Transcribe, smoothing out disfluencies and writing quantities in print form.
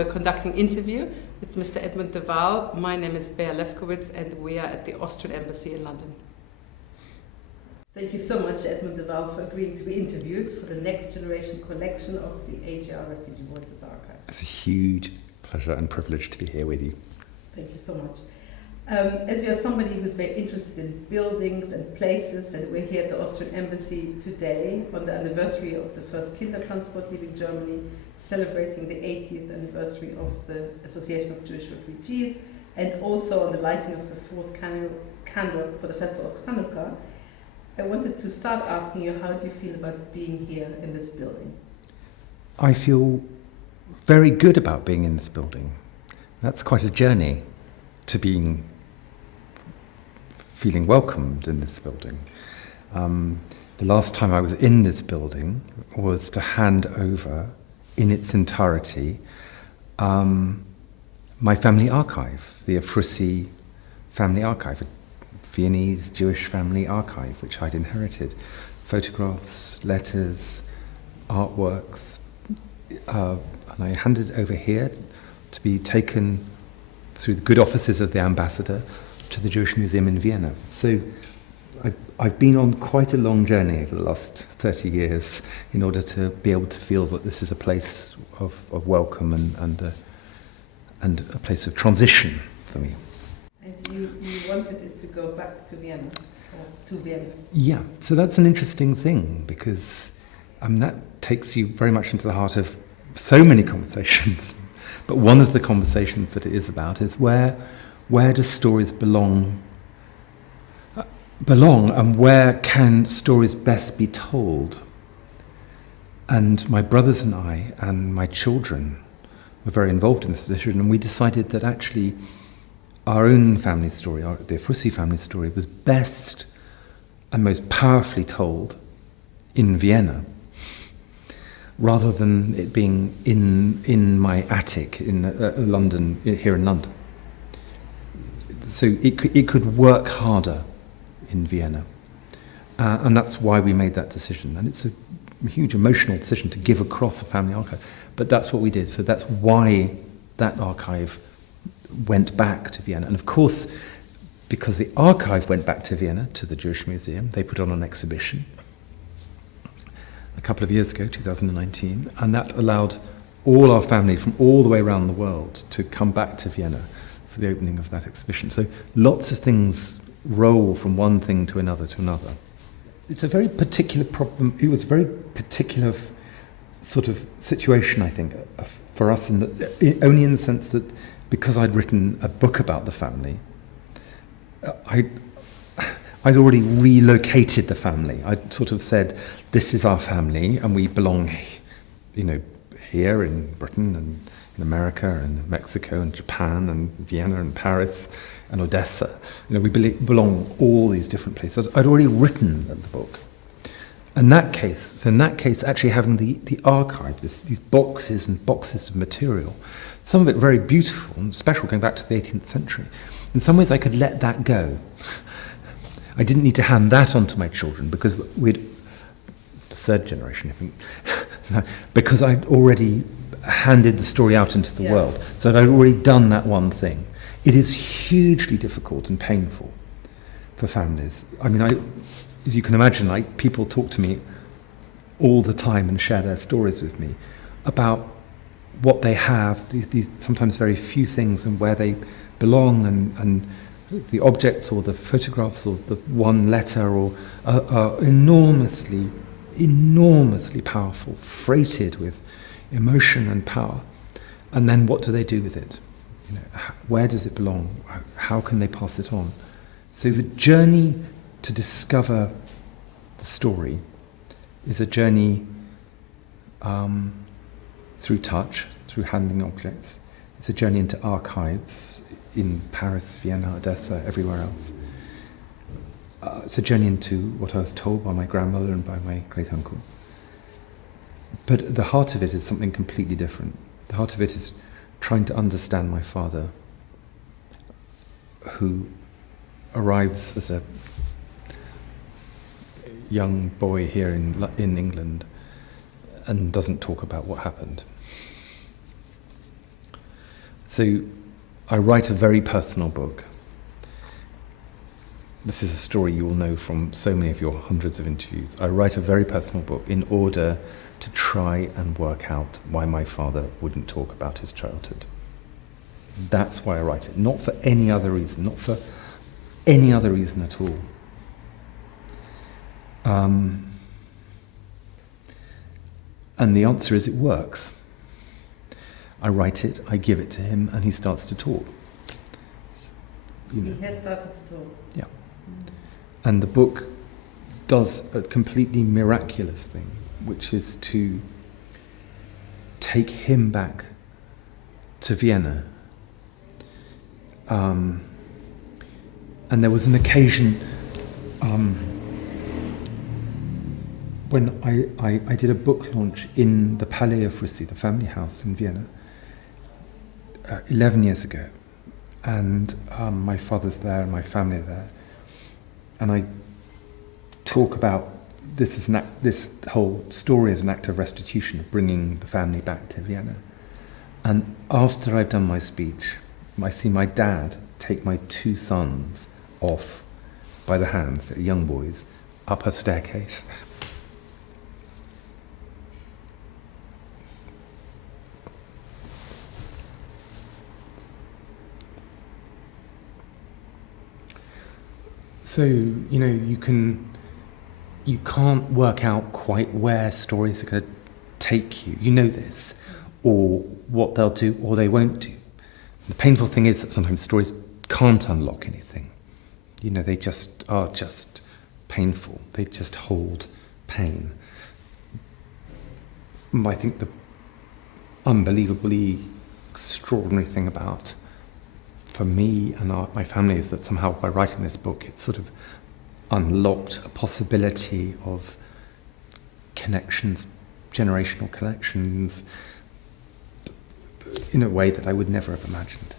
we're conducting interview with Mr. Edmund de Waal. My name is Bea Lewkowicz, and we are at the Austrian Embassy in London. Thank you so much, Edmund de Waal, for agreeing to be interviewed for the Next Generation collection of the AJR Refugee Voices Archive. It's a huge pleasure and privilege to be here with you. Thank you so much. As you're somebody who's very interested in buildings and places, and we're here at the Austrian Embassy today on the anniversary of the first Kindertransport leaving Germany, celebrating the 80th anniversary of the Association of Jewish Refugees, and also on the lighting of the fourth candle for the festival of Hanukkah, I wanted to start asking you, how do you feel about being here in this building? I feel very good about being in this building. That's quite a journey to feeling welcomed in this building. The last time I was in this building was to hand over in its entirety my family archive, the Efrussi family archive, a Viennese Jewish family archive, which I'd inherited. Photographs, letters, artworks, and I handed it over here to be taken through the good offices of the ambassador to the Jewish Museum in Vienna. So I've been on quite a long journey over the last 30 years in order to be able to feel that this is a place of welcome and a place of transition for me. And you wanted it to go back to Vienna, or to Vienna? Yeah, so that's an interesting thing, because that takes you very much into the heart of so many conversations. But one of the conversations that it is about is where do stories belong, and where can stories best be told? And my brothers and I and my children were very involved in this decision, and we decided that actually our own family story, the Efrussi family story, was best and most powerfully told in Vienna, rather than it being in my attic in London, here in London. So it could work harder in Vienna, and that's why we made that decision. And it's a huge emotional decision to give across a family archive, but that's what we did. So that's why that archive went back to Vienna. And of course, because the archive went back to Vienna, to the Jewish Museum, they put on an exhibition a couple of years ago, 2019, and that allowed all our family from all the way around the world to come back to Vienna for the opening of that exhibition. So lots of things roll from one thing to another to another. It's a very particular problem. It was a very particular sort of situation, I think, for us, only in the sense that because I'd written a book about the family, I'd already relocated the family. I'd sort of said, this is our family, and we belong, here in Britain and in America and Mexico and Japan and Vienna and Paris and Odessa. We belong all these different places. I'd already written the book. In that case, actually having the archive, these boxes and boxes of material, some of it very beautiful and special, going back to the 18th century. In some ways, I could let that go. I didn't need to hand that on to my children, because the third generation, I think, because I'd already handed the story out into the world. So I'd already done that one thing. It is hugely difficult and painful for families. I mean, as you can imagine, people talk to me all the time and share their stories with me about what they have, these sometimes very few things, and where they belong, and the objects or the photographs or the one letter are enormously powerful, freighted with emotion and power. And then what do they do with it? Where does it belong? How can they pass it on? So the journey to discover the story is a journey through touch, through handling objects. It's a journey into archives in Paris, Vienna, Odessa, everywhere else. It's a journey into what I was told by my grandmother and by my great-uncle. But the heart of it is something completely different. The heart of it is trying to understand my father, who arrives as a young boy here in England and doesn't talk about what happened. So I write a very personal book. This is a story you will know from so many of your hundreds of interviews. I write a very personal book in order to try and work out why my father wouldn't talk about his childhood. That's why I write it, not for any other reason, not for any other reason at all. And the answer is it works. I write it, I give it to him, and he starts to talk. You know. He has started to talk. Yeah. And the book does a completely miraculous thing, which is to take him back to Vienna. And there was an occasion when I did a book launch in the Palais of Russie, the family house in Vienna, 11 years ago. And my father's there and my family are there. And I talk about this whole story as an act of restitution, of bringing the family back to Vienna. And after I've done my speech, I see my dad take my 2 sons off by the hands, they're young boys, up a staircase. So, you know, you can't work out quite where stories are going to take you. You know this, or what they'll do or they won't do. The painful thing is that sometimes stories can't unlock anything. You know, they just are just painful. They just hold pain. I think the unbelievably extraordinary thing about, for me and my family, is that somehow by writing this book, it's sort of unlocked a possibility of connections, generational connections, in a way that I would never have imagined.